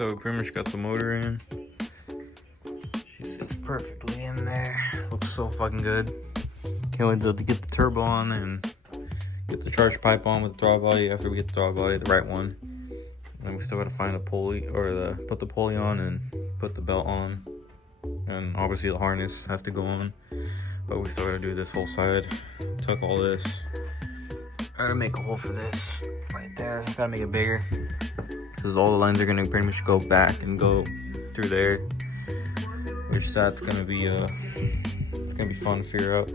So pretty much got the motor in. She sits perfectly in there. Looks so fucking good. Can't wait to get the turbo on and get the charge pipe on with the throttle body. After we get the throttle body, the right one. And we still gotta find a pulley, or put the pulley on and put the belt on. And obviously the harness has to go on. But we still gotta do this whole side. Tuck all this. I gotta make a hole for this right there. Gotta make it bigger, because all the lines are gonna pretty much go back and go through there. Which that's gonna be it's gonna be fun to figure out.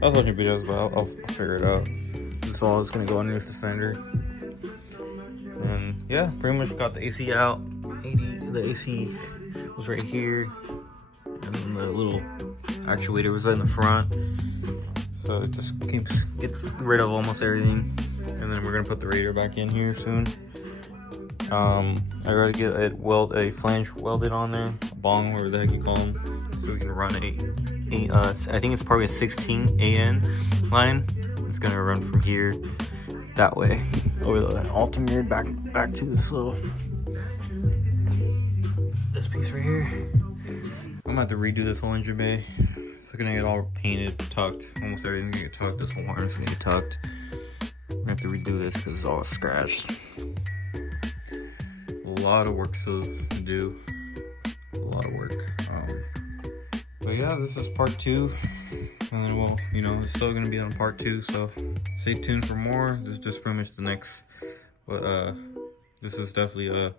I was watching videos, but I'll figure it out. This all is gonna go underneath the fender. And yeah, pretty much got the AC out. The AC was right here, and then the little actuator was in the front. So it just gets rid of almost everything. And then we're gonna put the radiator back in here soon. I gotta get a flange welded on there, a bong, whatever the heck you call them, so we can run I think it's probably a 16 AN line. It's gonna run from here that way over the alternator back to this piece right here. I'm about to redo this whole engine bay. It's gonna get all painted, tucked. Almost everything's gonna get tucked. This whole harness is gonna get tucked. I'm gonna have to redo this because it's all scratched. A lot of work still to do. A lot of work. But yeah, this is part 2. And then we'll, it's still gonna be on part 2. So stay tuned for more. This is just pretty much the next. But this is definitely a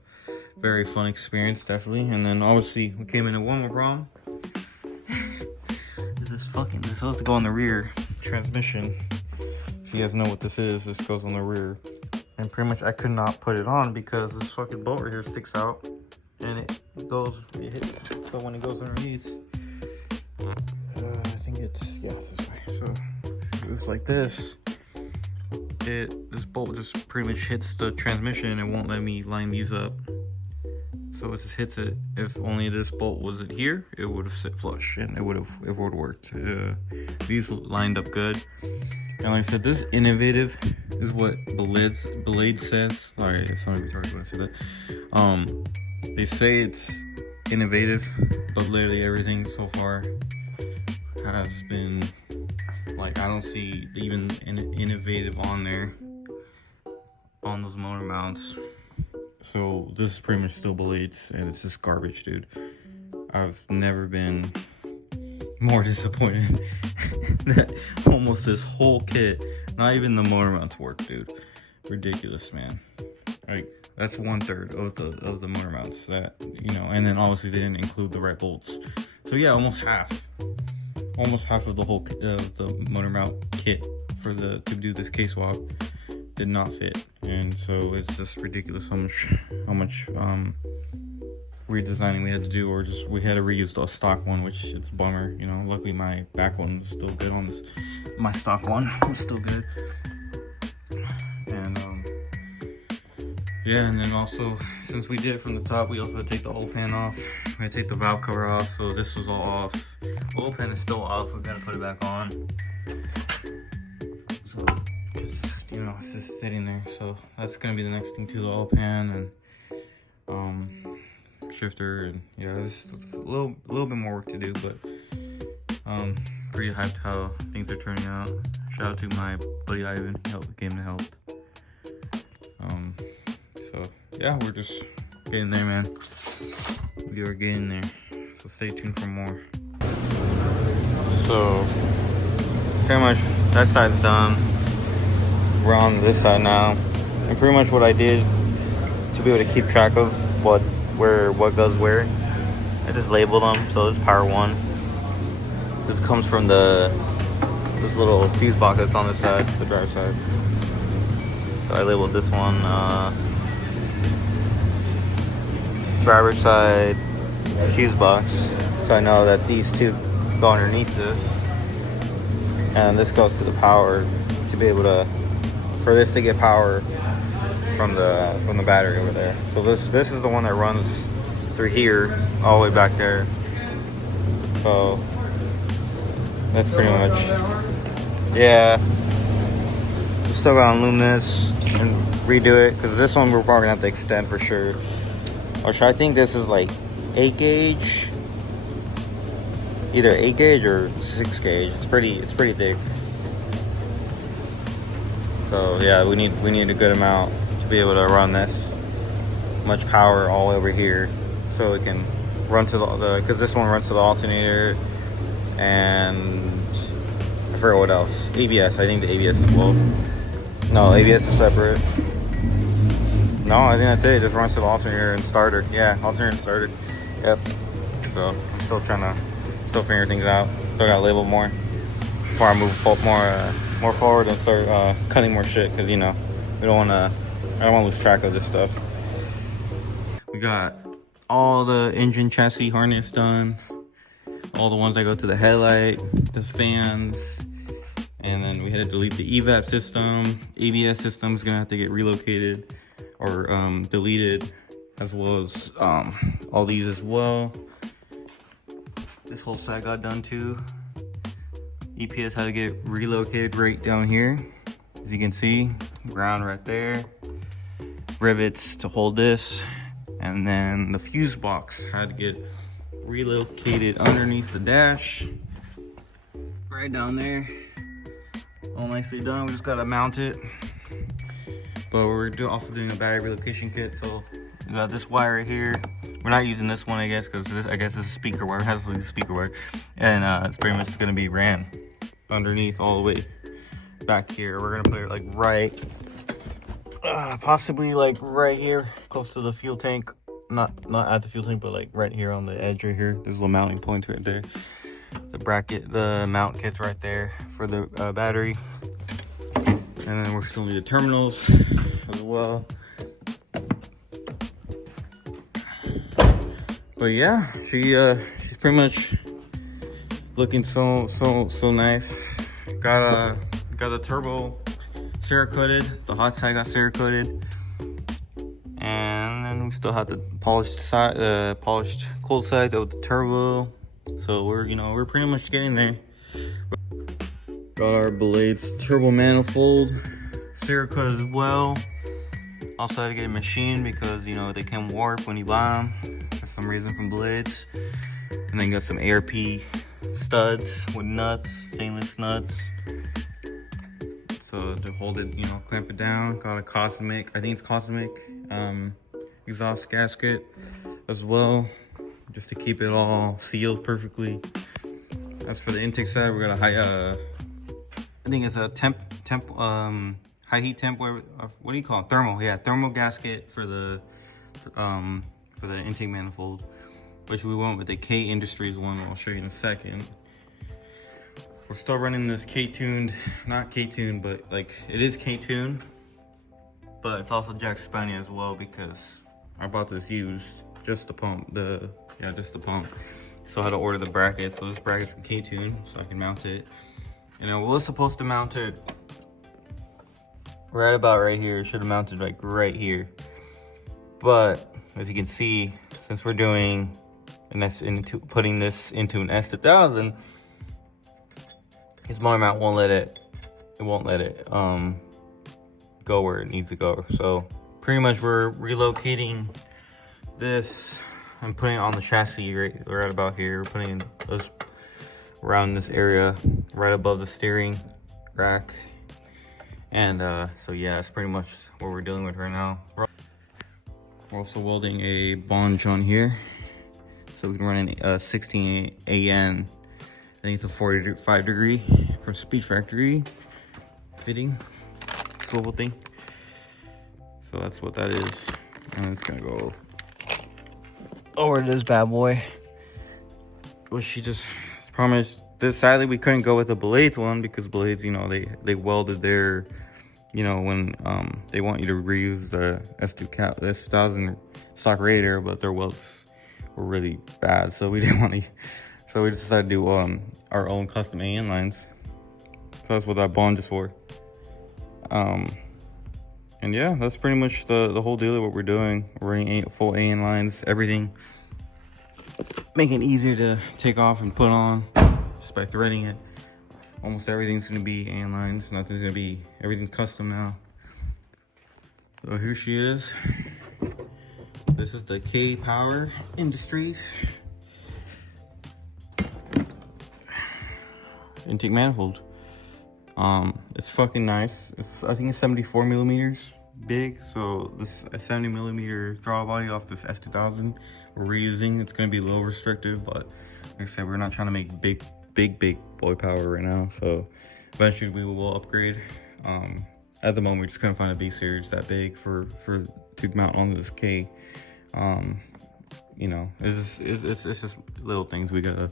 very fun experience, definitely. And then obviously we came into one more problem. This supposed to go on the rear transmission. If you guys know what this goes on the rear. And pretty much I could not put it on because this fucking bolt right here sticks out. And it hits, so when it goes underneath, I think it's this way. So it was like this. This bolt just pretty much hits the transmission and won't let me line these up. So it just hits it. If only this bolt wasn't here, it would have sit flush and it would have worked. These lined up good. And like I said, this innovative is what Belade says. Sorry, it's not retarded when I say that. They say it's innovative, but literally everything so far has been like, I don't see even innovative on there on those motor mounts. So this is pretty much still Belade's, and it's just garbage, dude. I've never been more disappointed that almost this whole kit, not even the motor mounts work, dude. Ridiculous, man. Like, that's 1/3 of the motor mounts that, and then obviously they didn't include the right bolts. So yeah, almost half of the whole the motor mount kit to do this K-swap did not fit. And so it's just ridiculous how much redesigning we had to do, or just we had to reuse the stock one, which it's a bummer. Luckily my back one was still good on this. My stock one was still good. And yeah, and then also, since we did it from the top, we also had to take the oil pan off. We had to take the valve cover off, so this was all off. Oil pan is still off. We're gonna put it back on. So, it's just sitting there. So that's gonna be the next thing too, the oil pan and shifter, and yeah, it's a little bit more work to do, but pretty hyped how things are turning out. Shout out to my buddy Ivan, came to help. So yeah, we're just getting there, man. We are getting there. So stay tuned for more. So pretty much that side's done. We're on this side now. And pretty much what I did to be able to keep track of what goes where, I just labeled them. So this is power 1. This comes from this little fuse box that's on this side, the drive side. So I labeled this one driver side fuse box, so I know that these two go underneath this, and this goes to the power to be able to, for this to get power from the battery over there. So this is the one that runs through here all the way back there. So that's pretty much, yeah. Still gotta loom this and redo it, because this one we're probably gonna have to extend for sure. Or should I think this is like 8 gauge? Either 8 gauge or 6 gauge. It's pretty thick. So yeah, we need a good amount to be able to run this much power all over here, so it can run to the because this one runs to the alternator, and I forgot what else. ABS. I think the ABS as well. No, ABS is separate. No, I think that's it. It just runs to the alternator and starter. Yeah, alternator and starter. Yep. So I'm still still figure things out. Still got to label more before I move more forward and start cutting more shit, because you know I don't want to lose track of this stuff. We got all the engine chassis harness done, all the ones that go to the headlight, the fans, and then we had to delete the evap system. ABS system is gonna have to get relocated or deleted, as well as all these as well. This whole side got done too. EPS had to get relocated right down here. As you can see, ground right there. Rivets to hold this. And then the fuse box had to get relocated underneath the dash. Right down there. All nicely done. We just gotta mount it. But we're also doing a battery relocation kit. So we got this wire right here. We're not using this one, I guess, because I guess it's a speaker wire. It has a speaker wire. And it's pretty much gonna be ran underneath all the way back here. We're gonna put it like right, possibly like right here, close to the fuel tank. Not at the fuel tank, but like right here on the edge right here. There's a little mounting point right there. The bracket, the mount kit's right there for the battery. And then we're still need the terminals as well. But yeah, she's pretty much looking so nice. Got the turbo Cerakoted. The hot side got Cerakoted. And then we still have the polished side, polished cold side of the turbo. So we're pretty much getting there. Got our blades turbo manifold Cerakoted as well. Also had to get a machine because they can warp when you buy them for some reason from blades. And then got some ARP studs with nuts, stainless nuts. So to hold it, clamp it down. Got a Cosmic, I think it's Cosmic exhaust gasket as well, just to keep it all sealed perfectly. As for the intake side, we got a high, I think it's a high heat temp. What do you call it? Thermal, yeah, thermal gasket for the intake manifold, which we went with the K Industries one. I'll show you in a second. We're still running this K-tuned, not K-tuned, but like it is K-tuned, but it's also jack spanny as well, because I bought this used, just the pump, just the pump. So I had to order the bracket. So this bracket's from K-tuned, so I can mount it. And I was supposed to mount it right about right here. It should have mounted like right here. But as you can see, since we're doing putting this into an S2000, his motor mount won't let it go where it needs to go. So pretty much we're relocating this and putting it on the chassis right about here. We're putting those around this area right above the steering rack. And so yeah, that's pretty much what we're dealing with right now. We're also welding a bond joint here, so we can run a 16 AN. I think it's a 45 degree from Speed Factory fitting swivel thing. So that's what that is. And it's gonna go over to this bad boy, which she just promised. Sadly, we couldn't go with the blades one, because blades, they welded their, when they want you to reuse the S2000 stock radiator, but their welds were really bad, so we didn't want to. So we just decided to do our own custom AN lines. So that's what that bond is for. And yeah, that's pretty much the whole deal of what we're doing. We're running full AN lines, everything. Making it easier to take off and put on just by threading it. Almost everything's gonna be AN lines. Everything's custom now. So here she is. This is the K Power Industries intake manifold. It's fucking nice. I think it's 74 millimeters big. So this a 70 millimeter throttle body off this S2000 we're reusing. It's gonna be a little restrictive, but like I said, we're not trying to make big boy power right now. So eventually we will upgrade. At the moment, we just couldn't find a B series that big to mount on this K. You know, it's just little things we gotta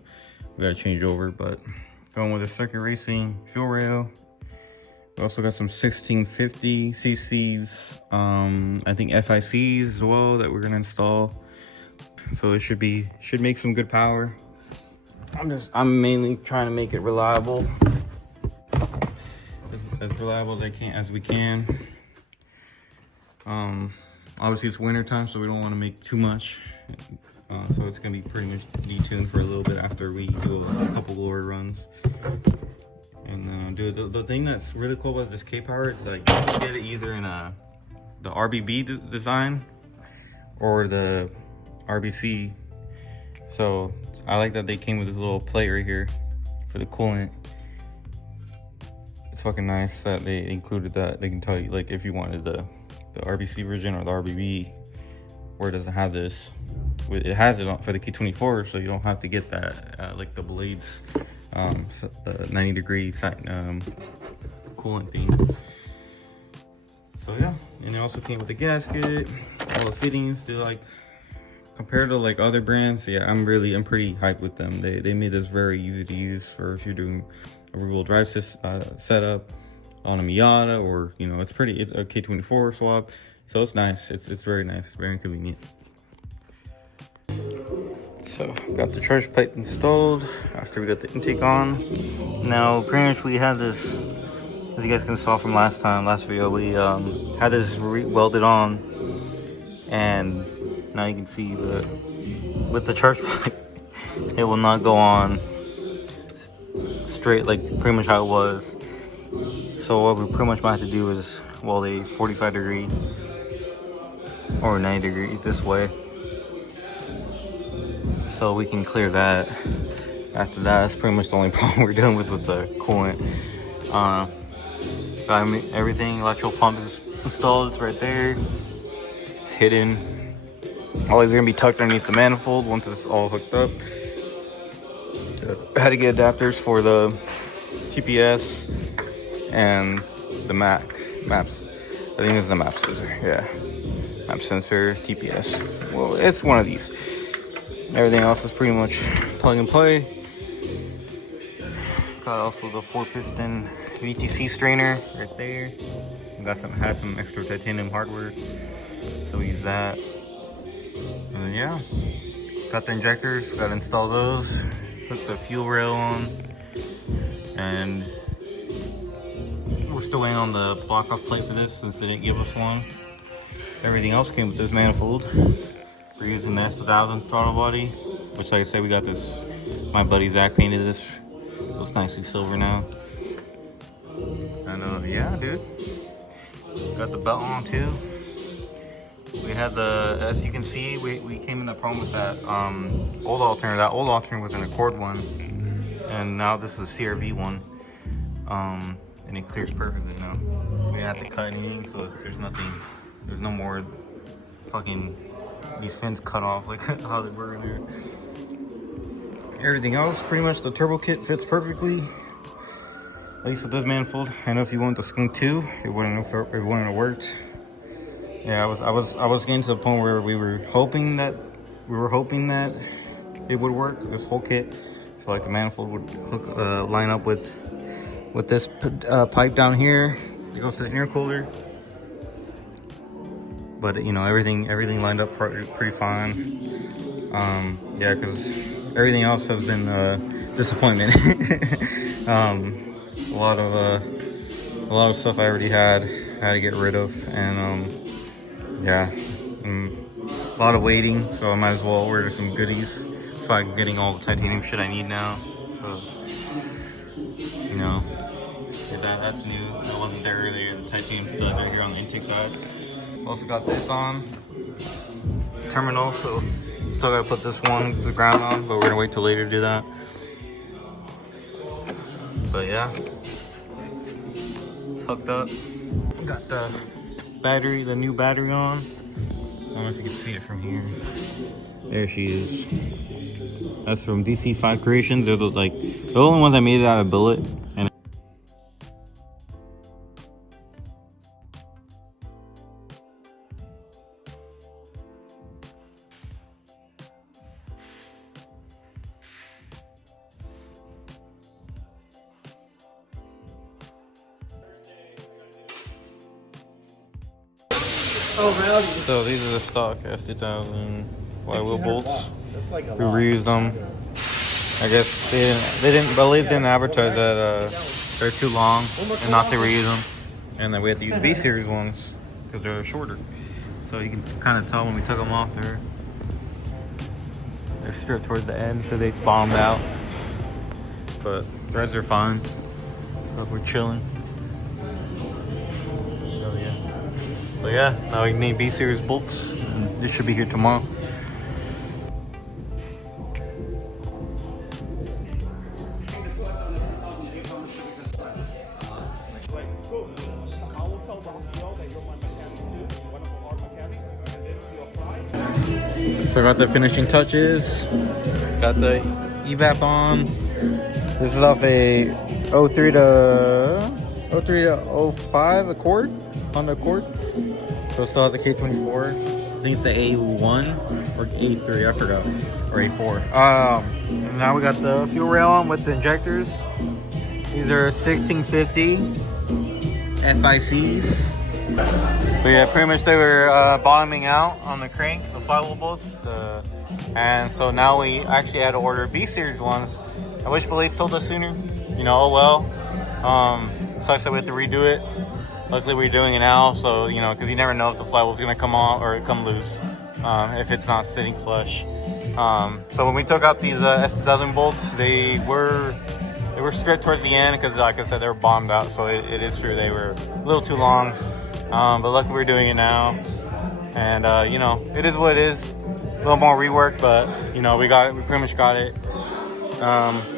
change over. But going with a circuit racing fuel rail. We also got some 1650 cc's, I think FICs as well that we're gonna install. So it should make some good power. I'm mainly trying to make it reliable, as reliable as we can. Obviously it's winter time, so we don't want to make too much. So it's gonna be pretty much detuned for a little bit after we do a couple glory runs. And then dude, the thing that's really cool about this K Power is like you can get it either in the RBB design or the RBC. So I like that they came with this little plate right here for the coolant. It's fucking nice that they included that. They can tell you like if you wanted the RBC version or the RBB, where it doesn't have this. It has it for the K24, so you don't have to get that like the blades. The 90-degree coolant thing. So yeah, and it also came with the gasket, all the fittings. They like, compared to like other brands, yeah, I'm pretty hyped with them. They made this very easy to use for if you're doing a rear-wheel drive setup on a Miata, or you know, it's a K24 swap. So it's nice. It's very nice, very convenient. So got the charge pipe installed after we got the intake on. Now pretty much we had this, as you guys can saw from last video, we had this welded on, and now you can see that with the charge pipe it will not go on straight like pretty much how it was. So what we pretty much might have to do is weld a 45-degree or 90-degree this way, so we can clear that. After that, that's pretty much the only problem we're dealing with the coolant. Everything, electrical pump is installed. It's right there. It's hidden. Always gonna be tucked underneath the manifold once it's all hooked up. I had to get adapters for the TPS and the maps. I think it's the map sensor. Yeah, map sensor, TPS. Well, it's one of these. Everything else is pretty much plug and play. Got also the 4-piston VTC strainer right there. Had some extra titanium hardware, so we use that. And then yeah, got the injectors. Got to install those. Put the fuel rail on, and we're still waiting on the block-off plate for this since they didn't give us one. Everything else came with this manifold. We're using the S2000 throttle body, which, like I said, we got this. My buddy Zach painted this, so it's nicely silver now. And yeah, dude, got the belt on too. We had as you can see, we came in the problem with that old alternator. That old alternator was an Accord one, and now this is a CRV one, and it clears perfectly now. We didn't have to cut anything, so there's no more fucking these fins cut off like how they were in there. Everything else, pretty much the turbo kit fits perfectly, at least with this manifold. I know if you went the Skunk 2, it wouldn't have worked. Yeah, I was getting to the point where we were hoping that it would work, this whole kit. So like the manifold would line up with this pipe down here. It goes to the intercooler. But you know, everything lined up pretty fine. Yeah, because everything else has been disappointment. A lot of stuff I already had to get rid of, and yeah, a lot of waiting. So I might as well order some goodies. So I'm getting all the titanium shit I need now. So you know, that's new. That wasn't there earlier. The titanium studs right here on the intake side. Also got this on. terminal, so still gotta put this one to the ground on, but we're gonna wait till later to do that. But yeah, it's hooked up. Got the battery, the new battery on. I don't know if you can see it from here. There she is. That's from DC5 Creations. They're the only ones that made it out of billet. And so these are the stock S2000 flywheel bolts. Like we reused them. I guess they didn't advertise that they're too long and not to reuse them. And then we had to use B series ones because they're shorter. So you can kind of tell when we took them off, they're stripped towards the end because they bombed out. But threads are fine. So we're chilling. So yeah, now we need B series bolts. And this should be here tomorrow. So I got the finishing touches. Got the evap on. This is off a 03 to 05 Accord, Honda Accord. So it still has the K24. I think it's the A1 or A3, I forgot, or A4. And now we got the fuel rail on with the injectors. These are 1650 FICs. But yeah, pretty much they were bottoming out on the crank, the flywheel bolts. And so now we actually had to order B series ones. I wish Blades told us sooner. You know, oh well. Sucks that we have to redo it. Luckily we're doing it now, so you know, because you never know if the flywheel's gonna come off or come loose if it's not sitting flush. So when we took out these S2000 bolts, they were stripped towards the end because, like I said, they were bombed out. So it is true they were a little too long. But luckily we're doing it now, and you know, it is what it is. A little more rework, but you know, we pretty much got it.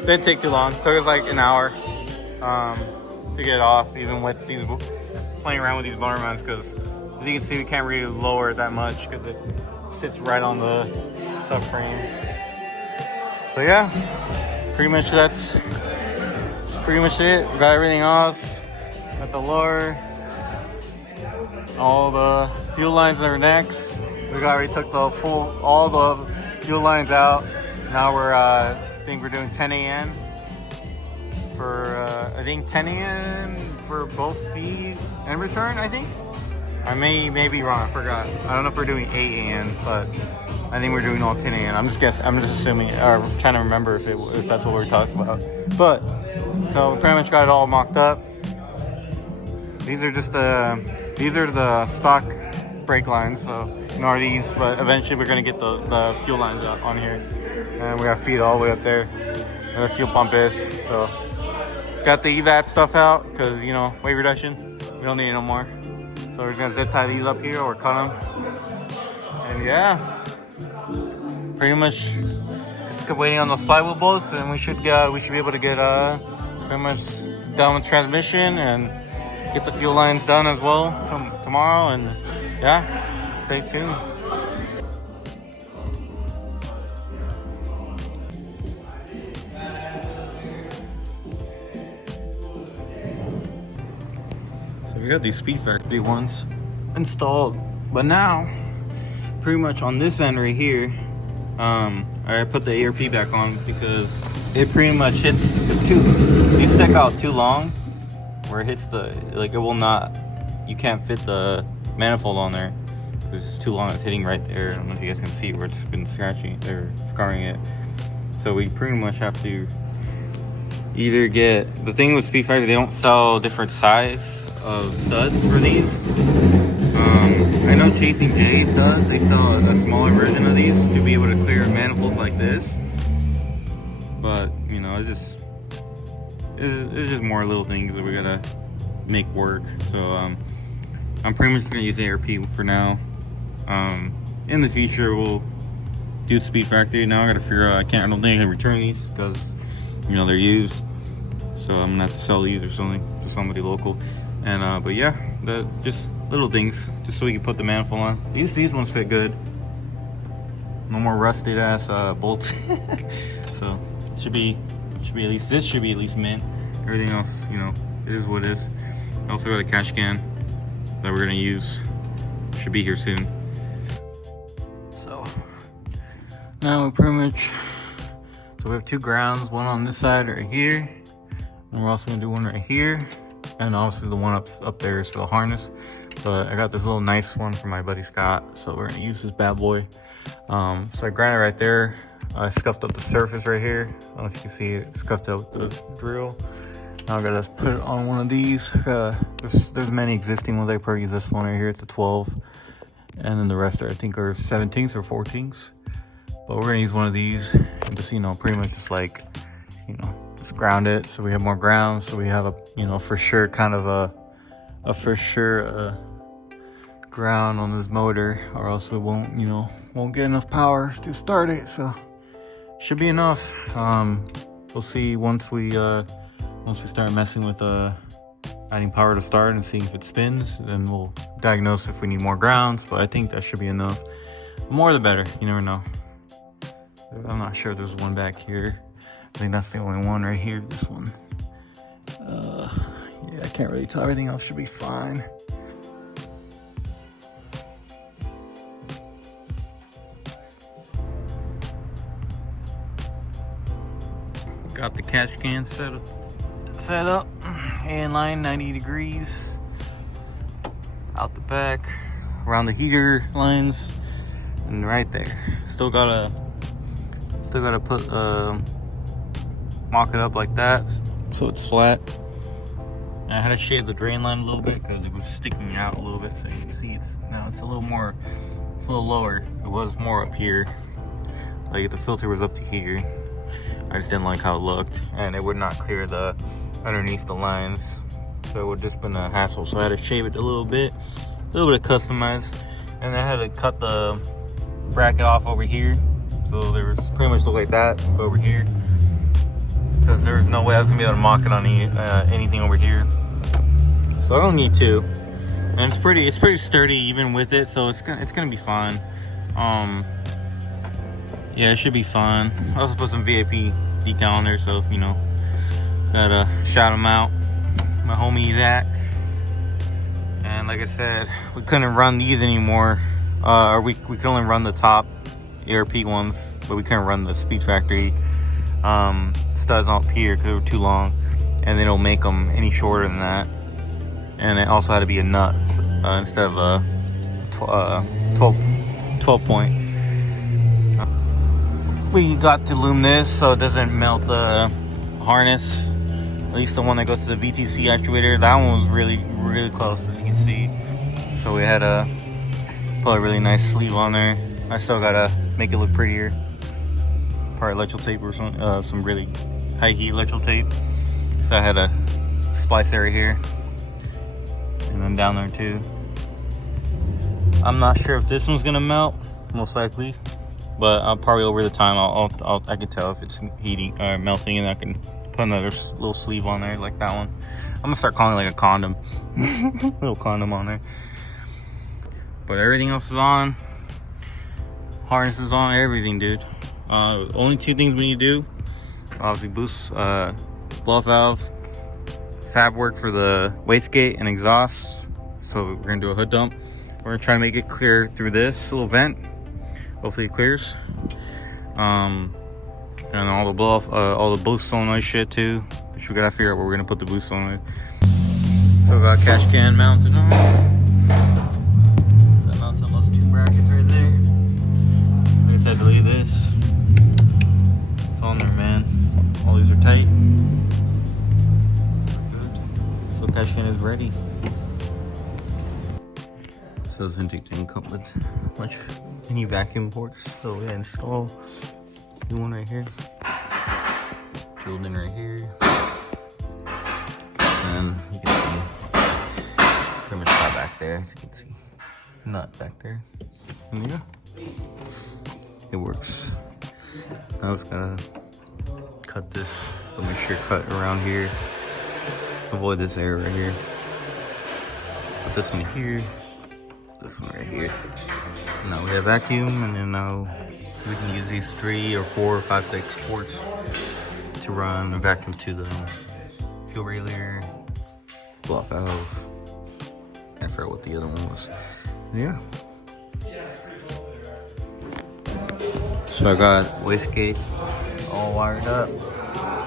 Didn't take too long. Took us like an hour to get it off, even with these playing around with these motor mounts, because as you can see, we can't really lower it that much because it sits right on the subframe. But yeah, pretty much that's pretty much it. We got everything off. Got the lower, all the fuel lines are next. We already took all the fuel lines out. Now we're I think we're doing 10 AN for I think 10 AN for both feed and return. I think I may be wrong. I forgot. I don't know if we're doing 8 AN, but I think we're doing all 10 AN. I'm just guessing. I'm just assuming or trying to remember if that's what we're talking about. But so we pretty much got it all mocked up. These are the stock brake lines. So nor these, but eventually we're gonna get the fuel lines out on here, and we got feed all the way up there where the fuel pump is. So got the evap stuff out because, you know, weight reduction, we don't need it no more. So we're just gonna zip tie these up here or cut them, and yeah, pretty much just waiting on the flywheel bolts, and we should be able to get pretty much done with transmission and get the fuel lines done as well tomorrow. And yeah, stay tuned. So we got these Speed Factory ones installed, but now pretty much on this end right here, I put the ARP back on because it pretty much hits you stick out too long where it hits it will not, you can't fit the manifold on there because it's too long. It's hitting right there. I don't know if you guys can see where it's been scratching or scarring it. So we pretty much have to either get, the thing with Speed Factory, they don't sell different size of studs for these. I know Chasing J's does. They sell a smaller version of these to be able to clear manifolds like this. But you know, it's just more little things that we gotta make work. So I'm pretty much gonna use ARP for now. in the future we'll do the Speed Factory. Now I gotta figure out, I don't think I can return these because, you know, they're used. So I'm gonna have to sell these or something to somebody local. And but yeah, just little things, just so we can put the manifold on. These ones fit good. No more rusted ass bolts. So should be at least, this should be at least mint. Everything else, you know, it is what it is. I also got a cash can that we're gonna use. Should be here soon. So now we pretty much, so we have 2 grounds, one on this side right here, and we're also gonna do one right here, and obviously the one up there is for the harness. But I got this little nice one from my buddy Scott, so we're gonna use this bad boy. So I grounded right there. I scuffed up the surface right here. I don't know if you can see it, scuffed out the drill. Now I gotta put it on one of these. There's many existing ones. I probably use this one right here. It's a 12, and then the rest are, I think, are 17s or 14s. But we're gonna use one of these and just, you know, pretty much just like, you know, just ground it so we have more ground, so we have a, you know, for sure kind of a for sure ground on this motor, or else we won't, you know, won't get enough power to start it. So should be enough. We'll see once we start messing with adding power to start and seeing if it spins, then we'll diagnose if we need more grounds. But I think that should be enough. The more the better, you never know. I'm not sure, there's one back here. I think that's the only one right here, this one. Yeah, I can't really tell. Everything else should be fine. Got the catch can set up, and line 90 degrees out the back, around the heater lines, and right there. Still gotta put mock it up like that so it's flat. And I had to shave the drain line a little bit because it was sticking out a little bit. So you can see it's a little lower. It was more up here. Like the filter was up to here. I just didn't like how it looked, and it would not clear the underneath the lines, so it would just been a hassle. So I had to shave it a little bit of customized, and then I had to cut the bracket off over here, so there was pretty much look like that over here, because there was no way I was gonna be able to mock it on anything over here. So I don't need to, and it's pretty sturdy even with it, so it's gonna be fine. Yeah, it should be fine. I also put some VIP decal on there, so, you know, gotta shout him out. My homie Zach. And like I said, we couldn't run these anymore. Or we could only run the top ERP ones, but we couldn't run the Speed Factory studs up here because they were too long, and they don't make them any shorter than that. And it also had to be a nut instead of a 12 point. We got to loom this so it doesn't melt the harness, at least the one that goes to the VTC actuator. That one was really close, as you can see. So we had to put a really nice sleeve on there. I still gotta make it look prettier. Probably electrical tape or some really high heat electrical tape. So I had a splice area here, and then down there too. I'm not sure if this one's gonna melt, most likely. But I'll probably over the time I can tell if it's heating or melting, and I can put another little sleeve on there like that one. I'm gonna start calling it like a condom, little condom on there. But everything else is on. Harness is on. Everything, dude. Only 2 things we need to do. Obviously, boost, blow valve, fab work for the wastegate and exhaust. So we're gonna do a hood dump. We're gonna try to make it clear through this little vent. Hopefully it clears. And all the blow off, all the boost solenoid shit too, which we gotta figure out where we're gonna put the boost solenoid. So we got cash can mounted on. So I mounted those 2 brackets right there. I just had to leave this. It's on there, man. All these are tight. Good. So cash can is ready. So this intake didn't come with any vacuum ports, so we install new one right here, drilled in right here, and you can see pretty much nut back there, as you can see, nut back there, and yeah, it works. I was gonna cut this, but make sure cut around here. Avoid this area right here. Put this one here, this one right here. Now we have vacuum, and then now we can use these 3 or 4 or 5, 6 ports to run a vacuum to the fuel railer, blow valve. I forgot what the other one was. Yeah. So I got wastegate all wired up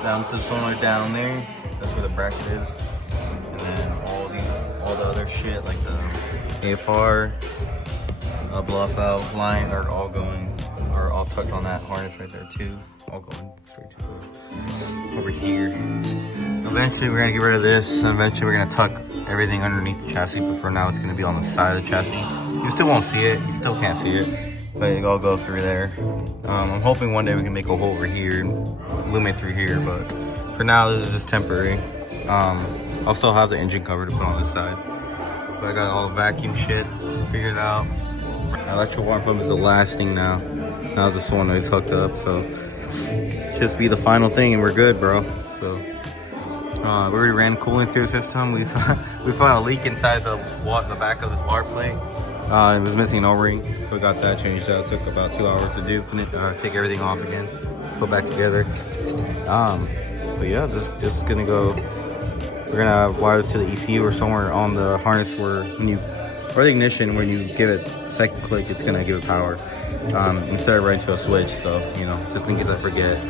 down to the solenoid down there. That's where the bracket is. And then all the other shit like the AFR, blow valve line are all tucked on that harness right there too. All going straight to over here. Eventually we're gonna get rid of this, and eventually we're gonna tuck everything underneath the chassis, but for now it's gonna be on the side of the chassis. You still won't see it, you still can't see it, but it all goes through there. I'm hoping one day we can make a hole over here and illuminate through here, but for now this is just temporary. I'll still have the engine cover to put on this side, but I got all the vacuum shit figured out. Electrical water pump is the last thing now. Now the solenoid is hooked up, so just be the final thing and we're good, bro. So we already ran coolant through the system. We found a leak inside the back of this water plate. It was missing an O-ring, so we got that changed out. It took about 2 hours to do. Take everything off again, put back together. But yeah, this is gonna go. We're gonna wire this to the ECU or somewhere on the harness or the ignition. When you give it second click, it's gonna give it power instead of right to a switch. So you know, just in case I forget.